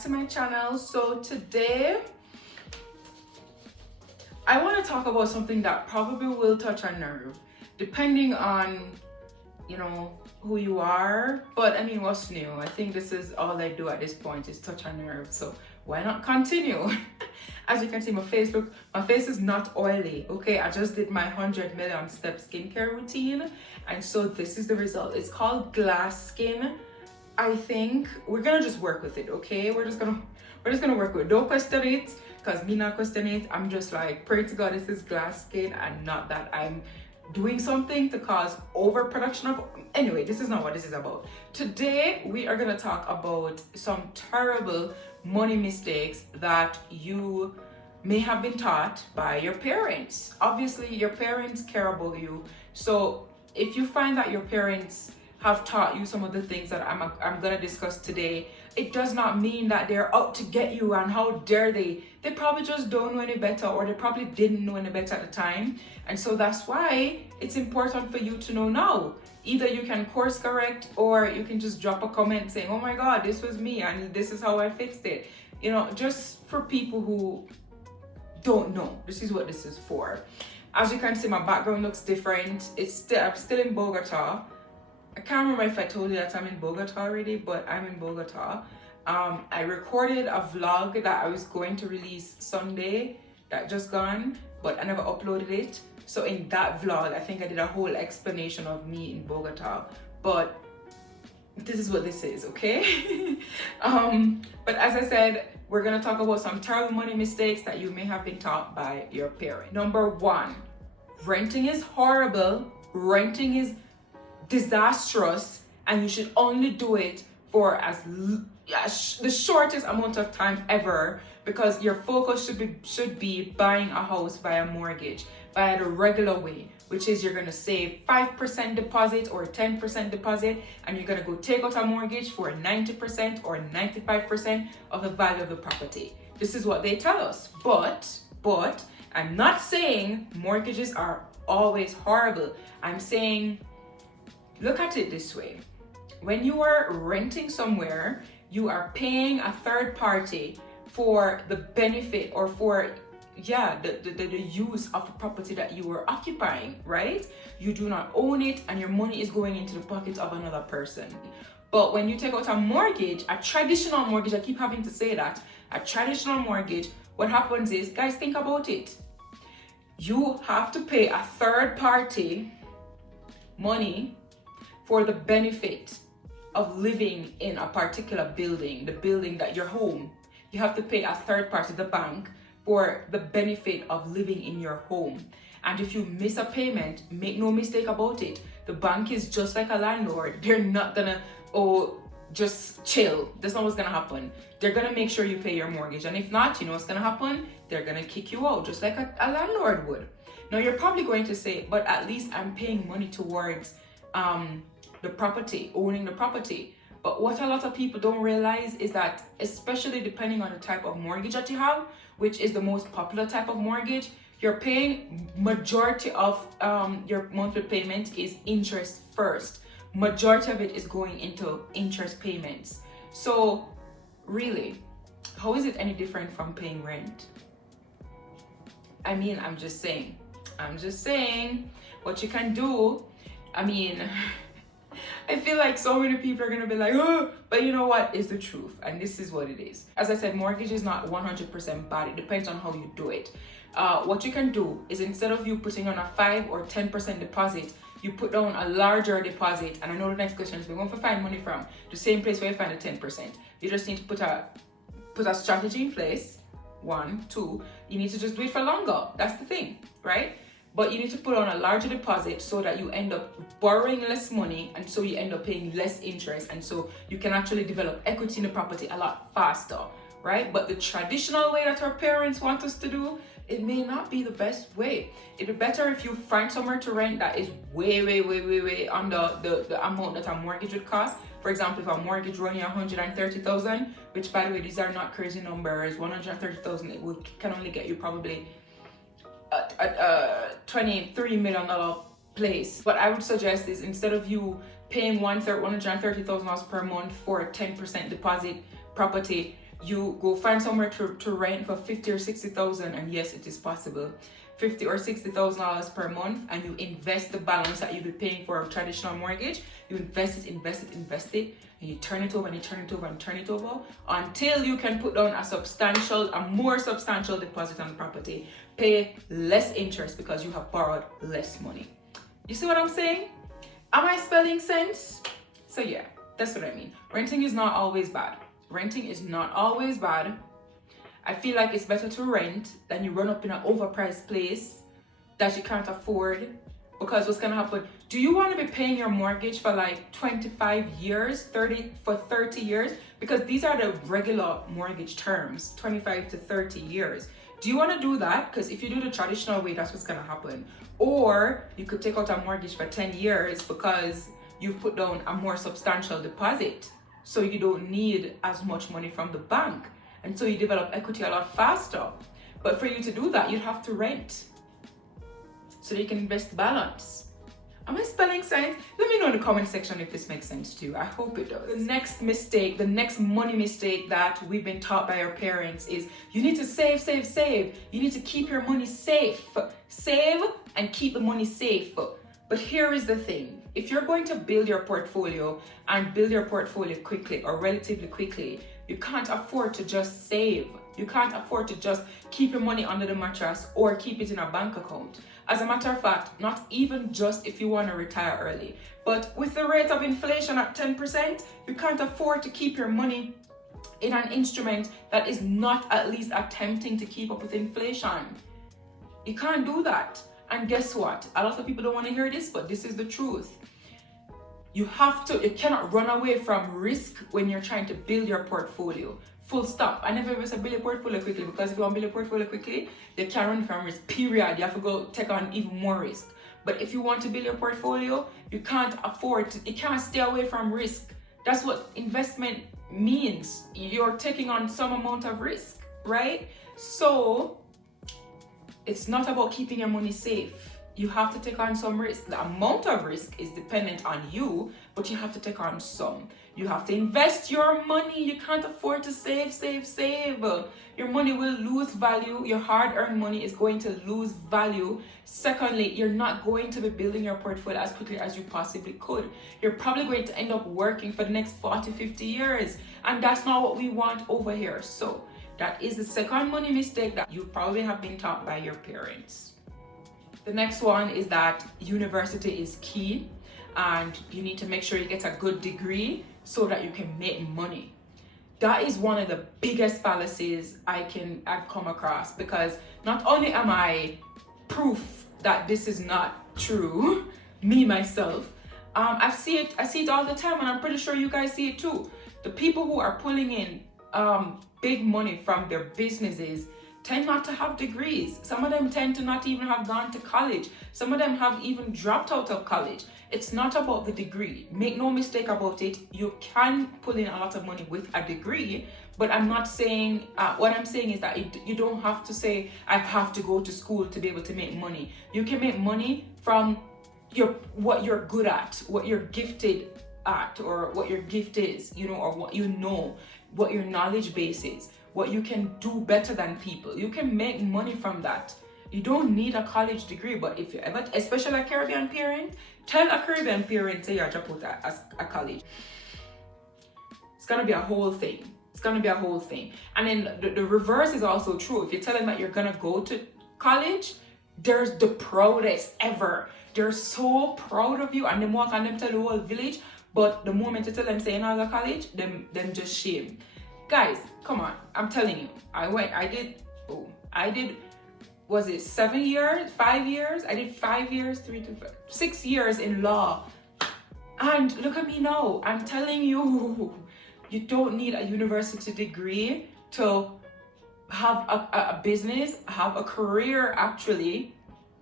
to my channel. So today I want to talk about something that probably will touch a nerve depending on who you are, but I mean, what's new? I think this is all I do at this point is touch a nerve, so why not continue? As you can see, my face is not oily. Okay, I just did my 100 million step skincare routine, and so this is the result. It's called glass skin. I think we're gonna just work with it. Okay, we're just gonna work with it. Don't question it, because me not question it. I'm just like, pray to God this is glass skin and not that I'm doing something to cause overproduction of. Anyway, this is not what this is about. Today we are gonna talk about some terrible money mistakes that you may have been taught by your parents. Obviously your parents care about you, so if you find that your parents have taught you some of the things that I'm gonna discuss today, it does not mean that they're out to get you and how dare they. They probably just don't know any better, or they probably didn't know any better at the time. And so that's why it's important for you to know now. Either you can course correct, or you can just drop a comment saying, oh my God, this was me and this is how I fixed it. Just for people who don't know, this is what this is for. As you can see, my background looks different. I'm still in Bogota. I can't remember if I told you that I'm in Bogota already, but I'm in Bogota. I recorded a vlog that I was going to release Sunday that just gone, but I never uploaded it. So in that vlog, I think I did a whole explanation of me in Bogota, but this is what this is, okay? But as I said, we're gonna talk about some terrible money mistakes that you may have been taught by your parent. Number one, renting is horrible. Renting is disastrous, and you should only do it for the shortest amount of time ever, because your focus should be buying a house via mortgage, via the regular way, which is you're gonna save 5% deposit or 10% deposit, and you're gonna go take out a mortgage for 90% or 95% of the value of the property. This is what they tell us. But I'm not saying mortgages are always horrible. I'm saying, look at it this way. When you are renting somewhere, you are paying a third party for the benefit or for the use of the property that you were occupying, right? You do not own it, and your money is going into the pocket of another person. But when you take out a mortgage, a traditional mortgage, I keep having to say that, a traditional mortgage, what happens is, guys, think about it. You have to pay a third party money for the benefit of living in a particular building, the building that your home. You have to pay a third party, the bank, for the benefit of living in your home. And if you miss a payment, make no mistake about it, the bank is just like a landlord. They're not gonna, just chill. That's not what's gonna happen. They're gonna make sure you pay your mortgage. And if not, you know what's gonna happen? They're gonna kick you out, just like a landlord would. Now you're probably going to say, but at least I'm paying money towards the property, owning the property. But what a lot of people don't realize is that, especially depending on the type of mortgage that you have, which is the most popular type of mortgage, you're paying majority of your monthly payment is interest first. Majority of it is going into interest payments. So really, how is it any different from paying rent? I mean, I'm just saying what you can do. I mean, I feel like so many people are gonna be like, oh, but you know what is the truth, and this is what it is. As I said, mortgage is not 100% bad. It depends on how you do it. What you can do is, instead of you putting on a 5 or 10% deposit, you put down a larger deposit. And I know the next question is, we're going to find money from the same place where you find the 10%. You just need to put a strategy in place. 1, 2, you need to just do it for longer. That's the thing, right? But you need to put on a larger deposit so that you end up borrowing less money, and so you end up paying less interest, and so you can actually develop equity in the property a lot faster, right? But the traditional way that our parents want us to do, it may not be the best way. It'd be better if you find somewhere to rent that is way under the amount that a mortgage would cost. For example, if a mortgage running 130,000, which by the way, these are not crazy numbers, 130,000, it can only get you probably a $23 million place. What I would suggest is, instead of you paying $130,000 per month for a 10% deposit property, you go find somewhere to rent for 50 or 60,000, and yes, it is possible. 50 or 60,000 dollars per month, and you invest the balance that you'd be paying for a traditional mortgage. You invest it, and you turn it over and you turn it over and turn it over until you can put down a more substantial deposit on the property, pay less interest because you have borrowed less money. You see what I'm saying? Am I spelling sense? So yeah, that's what I mean. Renting is not always bad. Renting is not always bad. I feel like it's better to rent than you run up in an overpriced place that you can't afford, because what's gonna happen? Do you want to be paying your mortgage for like 25 years, 30 years? Because these are the regular mortgage terms, 25 to 30 years. Do you want to do that? Because if you do the traditional way, that's what's gonna happen. Or you could take out a mortgage for 10 years because you've put down a more substantial deposit, so you don't need as much money from the bank. And so you develop equity a lot faster. But for you to do that, you'd have to rent so that you can invest balance. Am I spelling sense? Let me know in the comment section if this makes sense to you. I hope it does. The next mistake, the next money mistake that we've been taught by our parents is you need to save. You need to keep your money safe. Save and keep the money safe. But here is the thing. If you're going to build your portfolio and build your portfolio quickly or relatively quickly, you can't afford to just save. You can't afford to just keep your money under the mattress or keep it in a bank account. As a matter of fact, not even just if you want to retire early, but with the rate of inflation at 10%, you can't afford to keep your money in an instrument that is not at least attempting to keep up with inflation. You can't do that. And guess what? A lot of people don't want to hear this, but this is the truth. You cannot run away from risk when you're trying to build your portfolio. Full stop. I never ever said build your portfolio quickly, because if you want to build your portfolio quickly, you can't run from risk, period. You have to go take on even more risk. But if you want to build your portfolio, you can't stay away from risk. That's what investment means. You're taking on some amount of risk, right? So it's not about keeping your money safe. You have to take on some risk. The amount of risk is dependent on you, but you have to take on some. You have to invest your money. You can't afford to save. Your money will lose value. Your hard-earned money is going to lose value. Secondly, you're not going to be building your portfolio as quickly as you possibly could. You're probably going to end up working for the next 40, 50 years. And that's not what we want over here. So that is the second money mistake that you probably have been taught by your parents. The next one is that university is key, and you need to make sure you get a good degree so that you can make money. That is one of the biggest fallacies I've come across, because not only am I proof that this is not true, me myself, I see it all the time, and I'm pretty sure you guys see it too. The people who are pulling in big money from their businesses tend not to have degrees. Some of them tend to not even have gone to college. Some of them have even dropped out of college. It's not about the degree. Make no mistake about it. You can pull in a lot of money with a degree, but I'm not saying, what I'm saying is that you don't have to say, I have to go to school to be able to make money. You can make money from what you're good at, what you're gifted at, or what your gift is, or what you know, what your knowledge base is, what you can do better than people. You can make money from that. You don't need a college degree, but if you ever, especially a Caribbean parent, tell a Caribbean parent, say you're drop out as a college. It's gonna be a whole thing. And then the reverse is also true. If you tell them that you're gonna go to college, they're the proudest ever. They're so proud of you, and them walk and them tell the whole village. But the moment you tell them saying I was a college, them just shame. Guys, come on, I'm telling you. I did, was it 7 years, 5 years? I did 5 years, 6 years in law. And look at me now. I'm telling you, you don't need a university degree to have a business, have a career, actually.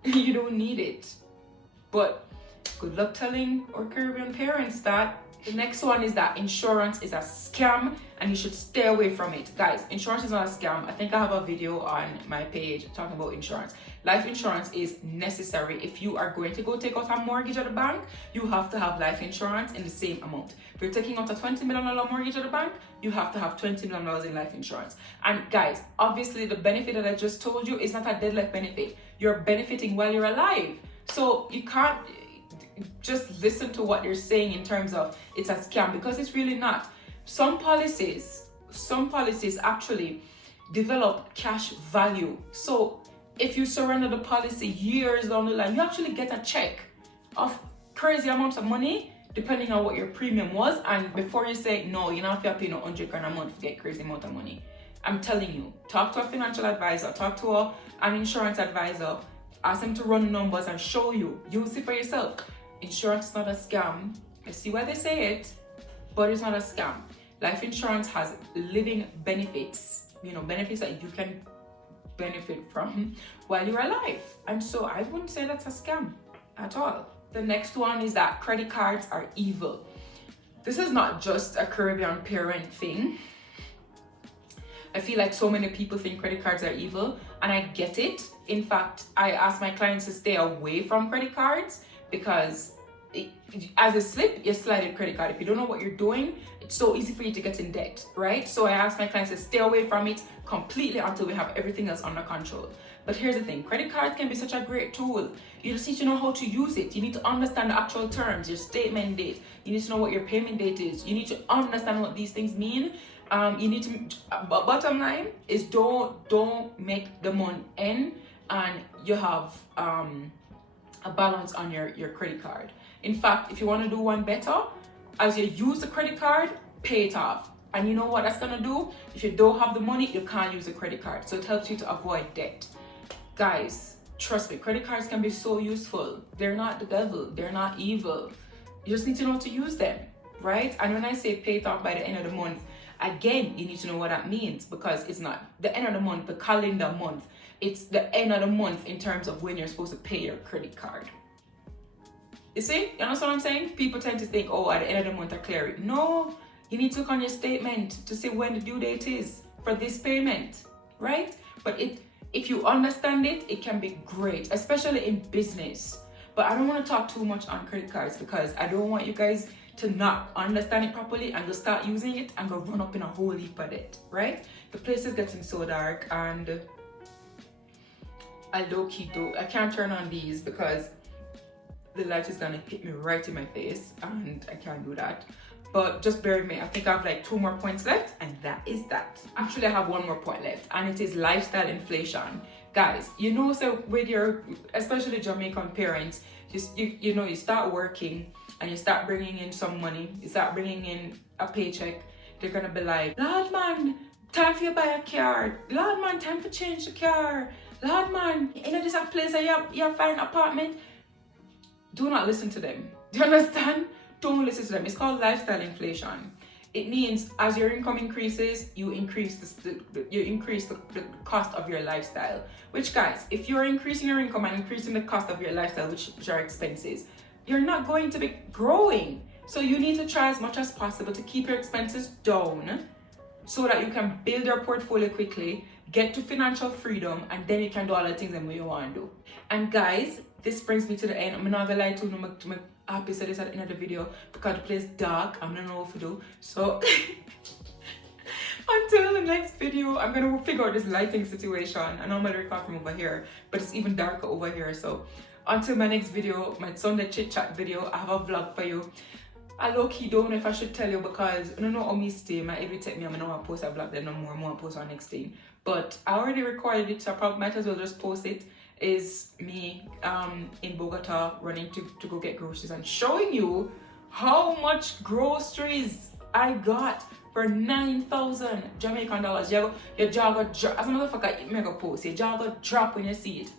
You don't need it. But good luck telling our Caribbean parents that The next one is that insurance is a scam and you should stay away from it. Guys, insurance is not a scam. I think I have a video on my page talking about insurance. Life insurance is necessary. If you are going to go take out a mortgage at the bank, you have to have life insurance in the same amount. If you're taking out a $20 million mortgage at the bank, you have to have $20 million in life insurance. And guys, obviously the benefit that I just told you is not a dead life benefit. You're benefiting while you're alive. So you can't just listen to what they're saying in terms of it's a scam, because it's really not. Some policies actually develop cash value. So if you surrender the policy years down the line, you actually get a check of crazy amounts of money depending on what your premium was. And before you say no, you don't have to pay no $100 a month to get crazy amount of money. I'm telling you, talk to a financial advisor, talk to an insurance advisor, ask them to run the numbers and show you. You'll see for yourself. Insurance is not a scam. I see why they say it, but it's not a scam. Life insurance has living benefits, benefits that you can benefit from while you're alive. And so I wouldn't say that's a scam at all. The next one is that credit cards are evil. This is not just a Caribbean parent thing. I feel like so many people think credit cards are evil, and I get it. In fact, I ask my clients to stay away from credit cards because as a slip, you slide a credit card. If you don't know what you're doing, it's so easy for you to get in debt, right? So I ask my clients to stay away from it completely until we have everything else under control. But here's the thing, credit cards can be such a great tool. You just need to know how to use it. You need to understand the actual terms, your statement date. You need to know what your payment date is. You need to understand what these things mean. You need to, bottom line is don't make the month end and you have a balance on your credit card. In fact, if you want to do one better, as you use the credit card, pay it off. And you know what that's gonna do? If you don't have the money, you can't use the credit card. So it helps you to avoid debt. Guys, trust me, credit cards can be so useful. They're not the devil, they're not evil. You just need to know how to use them, right? And when I say pay it off by the end of the month, again, you need to know what that means, because it's not the end of the month, the calendar month. It's the end of the month in terms of when you're supposed to pay your credit card. You see? You understand what I'm saying? People tend to think, oh, at the end of the month I clear it. No, you need to look on your statement to see when the due date is for this payment, right? But if you understand it, it can be great, especially in business. But I don't want to talk too much on credit cards because I don't want you guys to not understand it properly and go start using it and go run up in a whole heap of it, right? The place is getting so dark, and I low-key I can't turn on these because the light is gonna hit me right in my face and I can't do that. But just bear with me, I think I have like 2 more points left, and that is that. Actually, I have 1 more point left, and it is lifestyle inflation. Guys, so with your, especially Jamaican parents, you start working and you start bringing in some money, you start bringing in a paycheck, they're gonna be like, Lord man, time for you buy a car. Lord man, time for change the car. Lord man, this a place that you have find an apartment. Do not listen to them. Do you understand? Don't listen to them. It's called lifestyle inflation. It means as your income increases, you increase the cost of your lifestyle. Which, guys, if you're increasing your income and increasing the cost of your lifestyle, which are expenses, you're not going to be growing. So you need to try as much as possible to keep your expenses down so that you can build your portfolio quickly, get to financial freedom, and then you can do all the things that you want to do. And guys, this brings me to the end. I'm not gonna lie to you, I'm happy to say this at the end of the video because the place is dark. I'm not know what to do. So until the next video, I'm gonna figure out this lighting situation. I normally record from over here, but it's even darker over here. So until my next video, my Sunday chit chat video, I have a vlog for you. I low-key don't know if I should tell you because I don't know how me stay. My every take me, I'm gonna post a vlog then no more post our next thing. But I already recorded it, so I probably might as well just post it. Is me in Bogota running to go get groceries and showing you how much groceries I got for 9,000 Jamaican dollars. Your jaw got drop. As a motherfucker, you make a post. Your jaw got drop when you see it.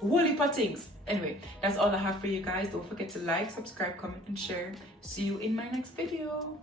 Whole heap of things. Anyway, that's all I have for you guys. Don't forget to like, subscribe, comment, and share. See you in my next video.